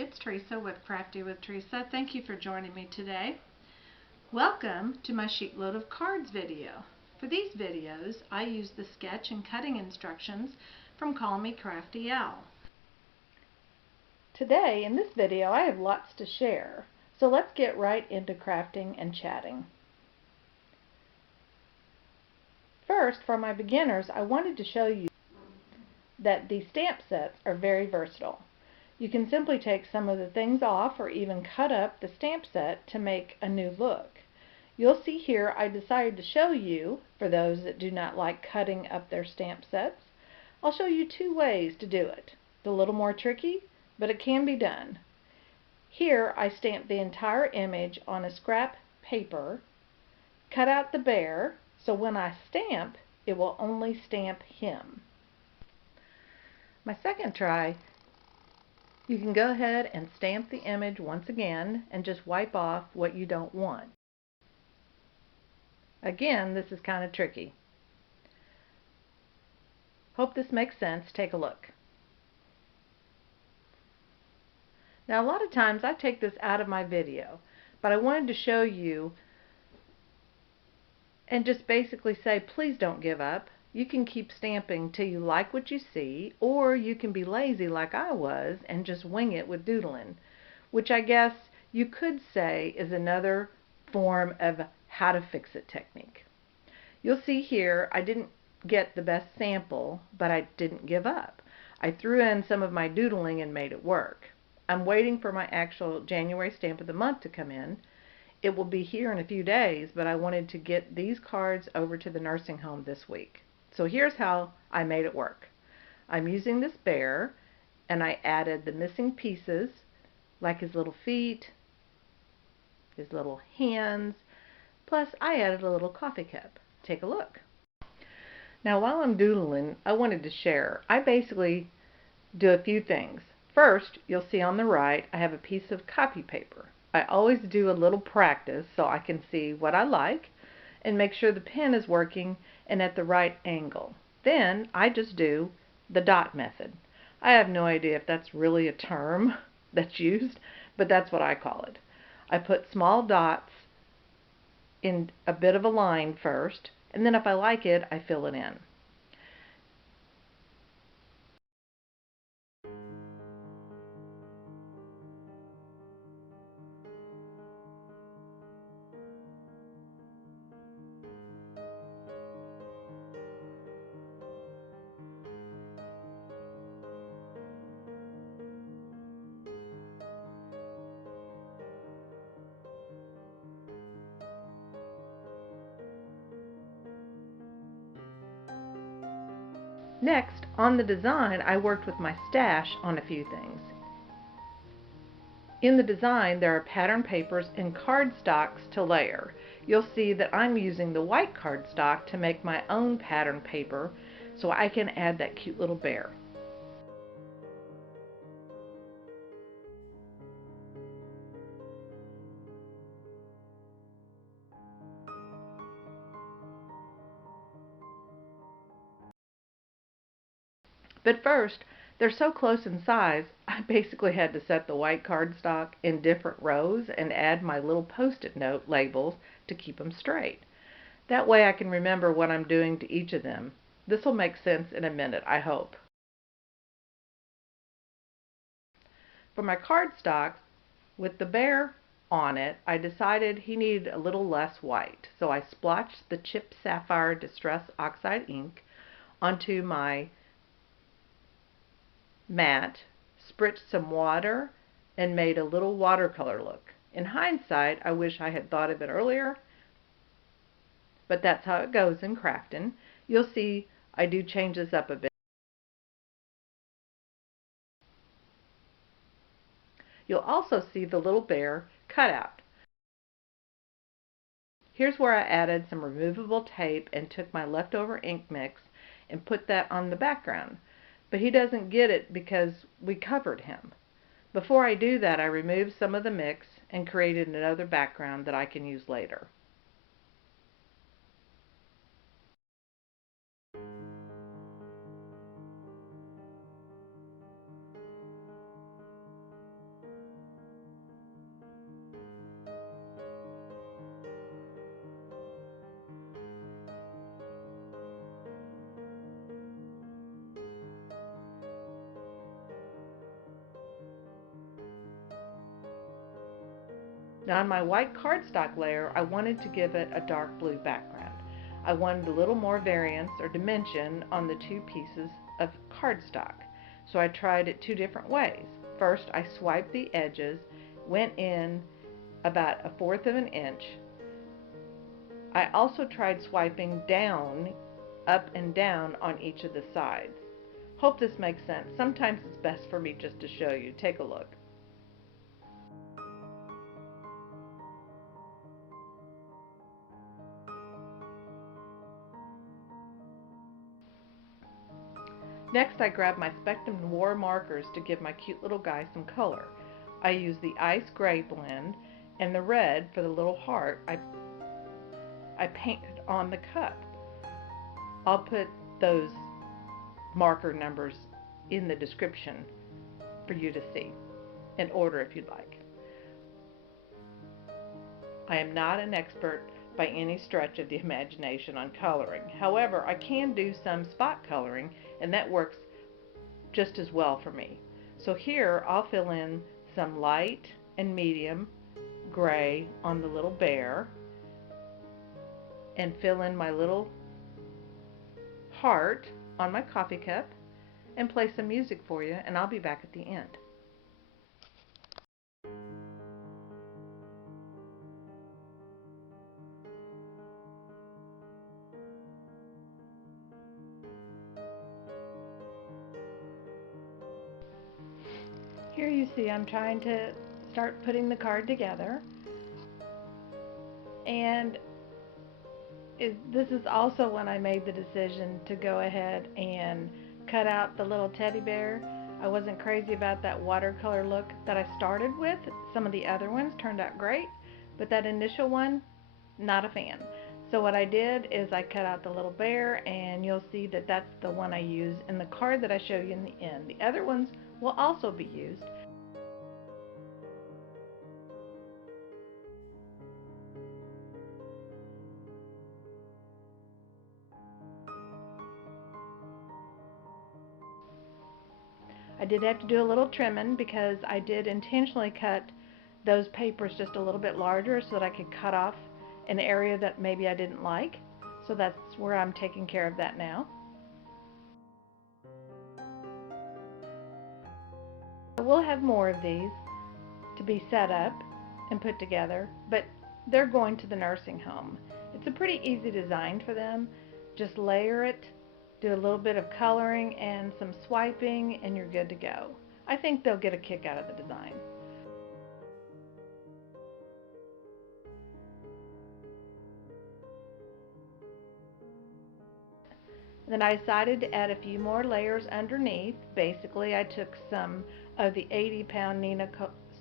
it's Theresa with Crafty with Theresa. Thank you for joining me today. Welcome to my Sheetload of Cards video. For these videos, I use the sketch and cutting instructions from callmecraftyal. Today, in this video, I have lots to share, so let's get right into crafting and chatting. First, for my beginners, I wanted to show you that the stamp sets are very versatile. You can simply take some of the things off or even cut up the stamp set to make a new look. You'll see here I decided to show you, for those that do not like cutting up their stamp sets, I'll show you two ways to do it. It's a little more tricky, but it can be done. Here I stamped the entire image on a scrap paper, cut out the bear, so when I stamp, it will only stamp him. My second try, you can go ahead and stamp the image once again and just wipe off what you don't want. Again, this is kind of tricky. Hope this makes sense. Take a look. Now, a lot of times I take this out of my video, but I wanted to show you and just basically say, please don't give up. You can keep stamping till you like what you see, or you can be lazy like I was and just wing it with doodling, which I guess you could say is another form of how to fix it technique. You'll see here I didn't get the best sample, but I didn't give up. I threw in some of my doodling and made it work. I'm waiting for my actual January stamp of the month to come in. It will be here in a few days, but I wanted to get these cards over to the nursing home this week. So here's how I made it work. I'm using this bear, and I added the missing pieces, like his little feet, his little hands, plus I added a little coffee cup. Take a look. Now while I'm doodling, I wanted to share. I basically do a few things. First, you'll see on the right, I have a piece of copy paper. I always do a little practice so I can see what I like and make sure the pen is working and at the right angle. Then I just do the dot method. I have no idea if that's really a term that's used, but that's what I call it. I put small dots in a bit of a line first, and then if I like it, I fill it in. Next, on the design, I worked with my stash on a few things. In the design, there are pattern papers and cardstocks to layer. You'll see that I'm using the white cardstock to make my own pattern paper so I can add that cute little bear. But first, they're so close in size, I basically had to set the white cardstock in different rows and add my little post-it note labels to keep them straight. That way I can remember what I'm doing to each of them. This will make sense in a minute, I hope. For my cardstock, with the bear on it, I decided he needed a little less white. So I splotched the Chipped Sapphire Distress Oxide ink onto my mat, spritzed some water, and made a little watercolor look. In hindsight, I wish I had thought of it earlier, but that's how it goes in crafting. You'll see I do change this up a bit. You'll also see the little bear cut out. Here's where I added some removable tape and took my leftover ink mix and put that on the background. But he doesn't get it because we covered him. Before I do that, I removed some of the mix and created another background that I can use later. Now on my white cardstock layer, I wanted to give it a dark blue background. I wanted a little more variance or dimension on the two pieces of cardstock. So I tried it two different ways. First, I swiped the edges, went in about 1/4 of an inch. I also tried swiping down, up and down on each of the sides. Hope this makes sense. Sometimes it's best for me just to show you. Take a look. Next, I grabbed my Spectrum Noir markers to give my cute little guy some color. I used the ice gray blend, and the red for the little heart I painted on the cup. I'll put those marker numbers in the description for you to see, in order if you'd like. I am not an expert by any stretch of the imagination on coloring. However, I can do some spot coloring, and that works just as well for me. So here I'll fill in some light and medium gray on the little bear, and fill in my little heart on my coffee cup, and play some music for you, and I'll be back at the end. Here you see I'm trying to start putting the card together, and this is also when I made the decision to go ahead and cut out the little teddy bear. I wasn't crazy about that watercolor look that I started with. Some of the other ones turned out great, but that initial one, not a fan. So what I did is I cut out the little bear, and you'll see that that's the one I use in the card that I show you in the end. The other ones will also be used. I did have to do a little trimming because I did intentionally cut those papers just a little bit larger so that I could cut off an area that maybe I didn't like. So that's where I'm taking care of that now. We'll have more of these to be set up and put together, but they're going to the nursing home. It's a pretty easy design for them. Just layer it, do a little bit of coloring and some swiping, and you're good to go. I think they'll get a kick out of the design. Then I decided to add a few more layers underneath. Basically, I took some of the 80-pound Nina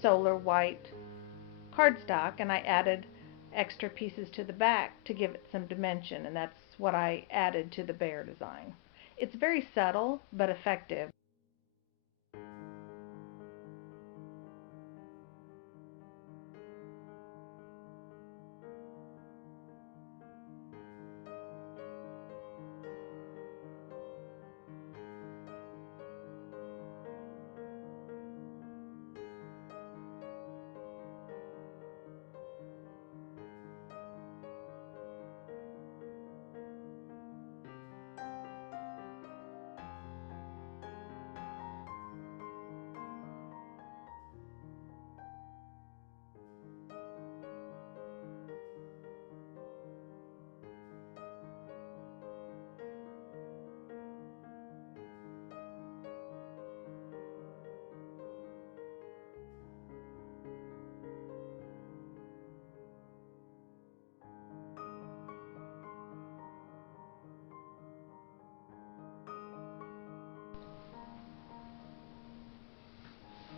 Solar white cardstock and I added extra pieces to the back to give it some dimension, and that's what I added to the bear design. It's very subtle but effective.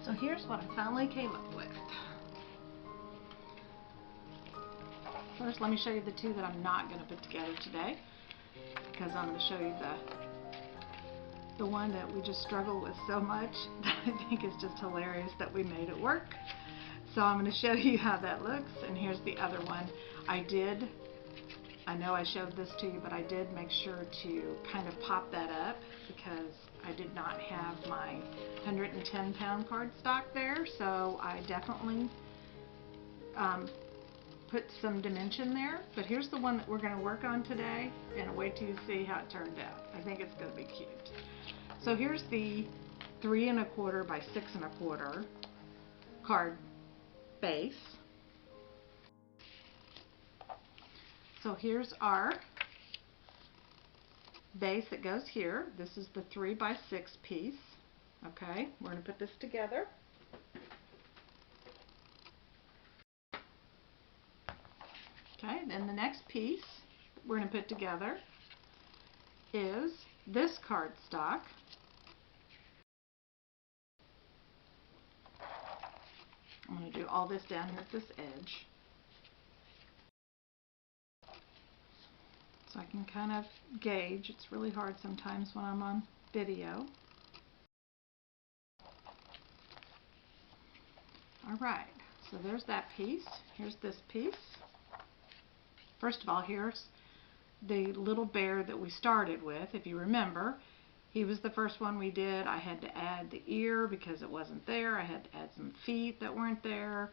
So here's what I finally came up with. First, let me show you the two that I'm not going to put together today, because I'm going to show you the one that we just struggle with so much that I think is just hilarious that we made it work. So I'm going to show you how that looks, and here's the other one. I know I showed this to you, but I did make sure to kind of pop that up because I did not have my 110-pound cardstock there, so I definitely put some dimension there, but here's the one that we're going to work on today, and wait till you see how it turned out. I think it's going to be cute. So here's the 3 1/4 by 6 1/4 card base. So here's our base that goes here. This is the 3 by 6 piece. Okay, we're going to put this together. Okay, then the next piece we're going to put together is this cardstock. I'm going to do all this down here at this edge, so I can kind of gauge. It's really hard sometimes when I'm on video. Alright, so there's that piece. Here's this piece. First of all, here's the little bear that we started with. If you remember, he was the first one we did. I had to add the ear because it wasn't there. I had to add some feet that weren't there.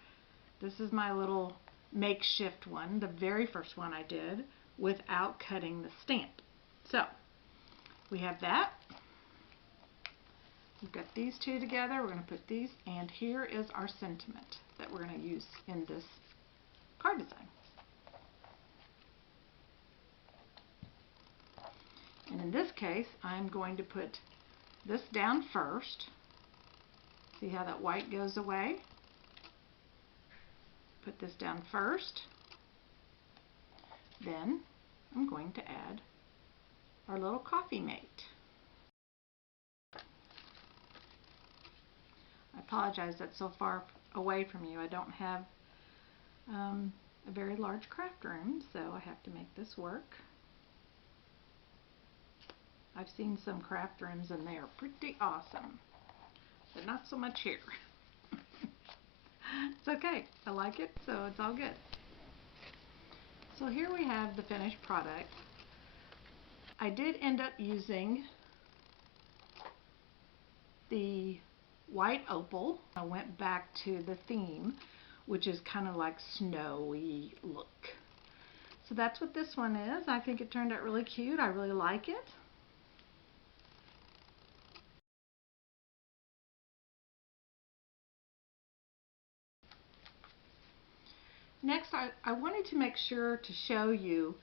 This is my little makeshift one, the very first one I did without cutting the stamp. So we have that. We've got these two together. We're going to put these, and here is our sentiment that we're going to use in this card design. And in this case, I'm going to put this down first. See how that white goes away? Put this down first. Then I'm going to add our little coffee mate. I apologize that's so far away from you. I don't have a very large craft room, so I have to make this work. I've seen some craft rooms and they are pretty awesome, but not so much here. It's okay. I like it, so it's all good. So here we have the finished product. I did end up using the white opal. I went back to the theme, which is kind of like snowy look. So that's what this one is. I think it turned out really cute. I really like it. Next, I wanted to make sure to show you,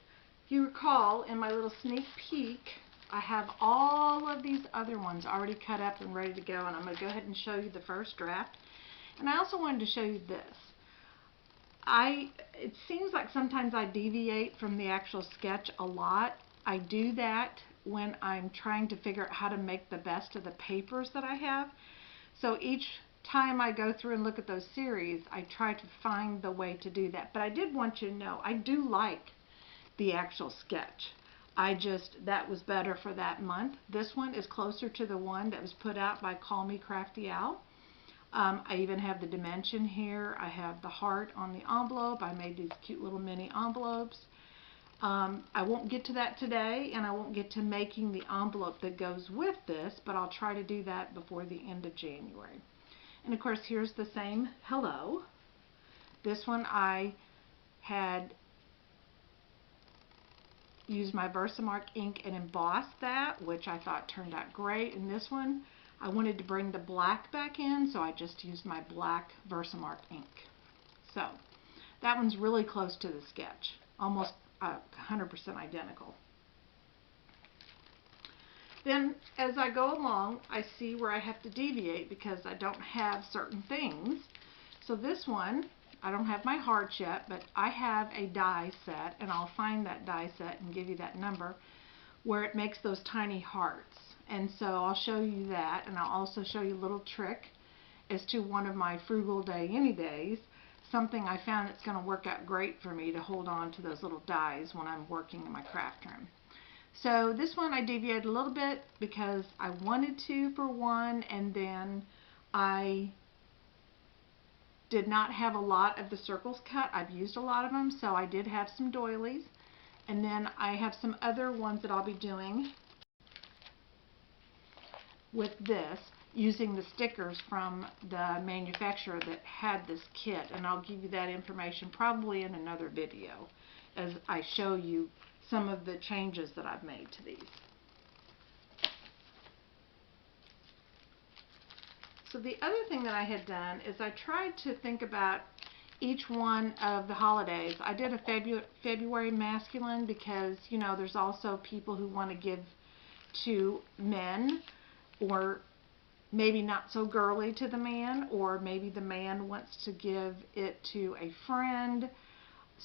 if you recall in my little sneak peek, I have all of these other ones already cut up and ready to go, and I'm going to go ahead and show you the first draft. And I also wanted to show you this. It seems like sometimes I deviate from the actual sketch a lot. I do that when I'm trying to figure out how to make the best of the papers that I have. So each time I go through and look at those series, I try to find the way to do that. But I did want you to know, I do like the actual sketch. That was better for that month. This one is closer to the one that was put out by callmecraftyal. I even have the dimension here. I have the heart on the envelope. I made these cute little mini envelopes. I won't get to that today, and I won't get to making the envelope that goes with this, but I'll try to do that before the end of January. And of course, here's the same hello. This one I had used my Versamark ink and embossed that, which I thought turned out great. And this one, I wanted to bring the black back in, so I just used my black Versamark ink. So that one's really close to the sketch, almost 100% identical. Then as I go along, I see where I have to deviate because I don't have certain things. So this one, I don't have my hearts yet, but I have a die set, and I'll find that die set and give you that number, where it makes those tiny hearts. And so I'll show you that, and I'll also show you a little trick as to one of my frugal day any days, something I found that's going to work out great for me to hold on to those little dies when I'm working in my craft room. So this one I deviated a little bit because I wanted to for one, and then I did not have a lot of the circles cut. I've used a lot of them, so I did have some doilies. And then I have some other ones that I'll be doing with this. using the stickers from the manufacturer that had this kit, and I'll give you that information probably in another video as I show you some of the changes that I've made to these. So the other thing that I had done is I tried to think about each one of the holidays. I did a February masculine because, you know, there's also people who want to give to men, or maybe not so girly to the man, or maybe the man wants to give it to a friend.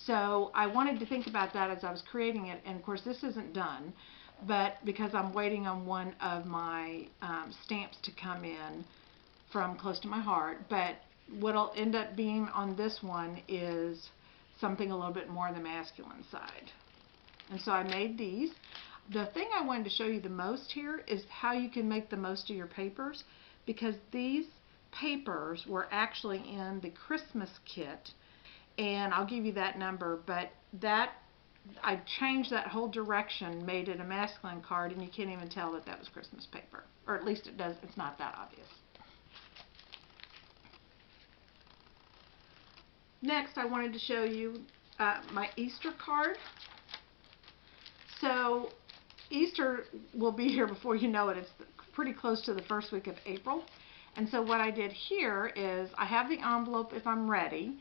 So I wanted to think about that as I was creating it, and of course this isn't done, but because I'm waiting on one of my stamps to come in from Close to My Heart, but what'll end up being on this one is something a little bit more on the masculine side. And so I made these. The thing I wanted to show you the most here is how you can make the most of your papers, because these papers were actually in the Christmas kit, and I'll give you that number, but that I changed that whole direction, made it a masculine card, and you can't even tell that that was Christmas paper, or at least it does, it's not that obvious. Next, I wanted to show you my Easter card. So Easter will be here before you know it. It's pretty close to the first week of April. And so what I did here is I have the envelope if I'm ready,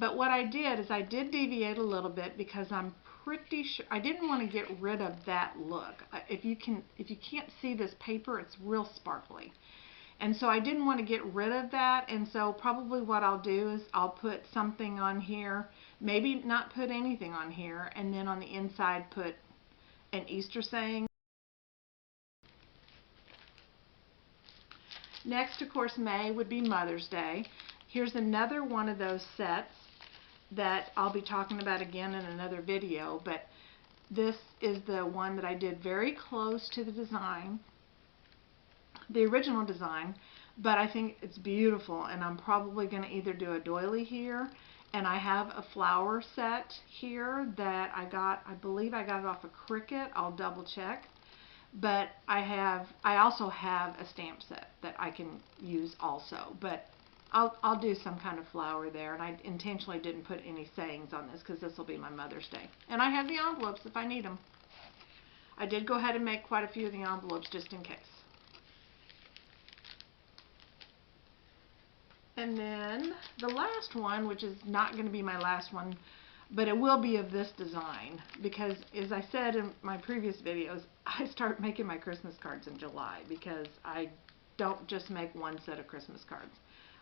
but what I did is I did deviate a little bit because I'm pretty sure I didn't want to get rid of that look. If you can't see this paper, it's real sparkly. And so I didn't want to get rid of that, and so probably what I'll do is I'll put something on here, maybe not put anything on here, and then on the inside put an Easter saying. Next, of course, May would be Mother's Day. Here's another one of those sets that I'll be talking about again in another video, but this is the one that I did very close to the design, the original design, but I think it's beautiful, and I'm probably going to either do a doily here, and I have a flower set here that I believe I got it off of Cricut. I'll double check, but I also have a stamp set that I can use also, but I'll do some kind of flower there, and I intentionally didn't put any sayings on this because this will be my Mother's Day, and I have the envelopes if I need them. I did go ahead and make quite a few of the envelopes just in case. And then the last one, which is not going to be my last one, but it will be of this design, because as I said in my previous videos, I start making my Christmas cards in July because I don't just make one set of Christmas cards.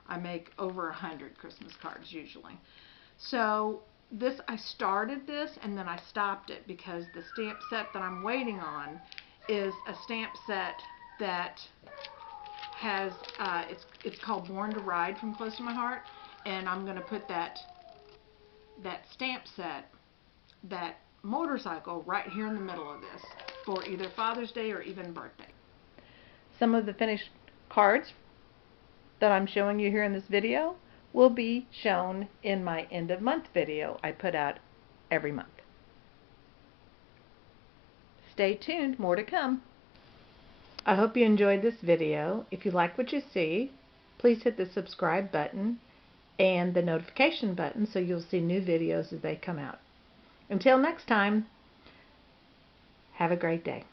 I make over 100 Christmas cards usually. So I started this and then I stopped it because the stamp set that I'm waiting on is a stamp set that has, it's called Born to Ride from Close to My Heart, and I'm going to put that stamp set, that motorcycle, right here in the middle of this for either Father's Day or even birthday. Some of the finished cards that I'm showing you here in this video will be shown in my end of month video I put out every month. Stay tuned, more to come. I hope you enjoyed this video. If you like what you see, please hit the subscribe button and the notification button so you'll see new videos as they come out. Until next time, have a great day.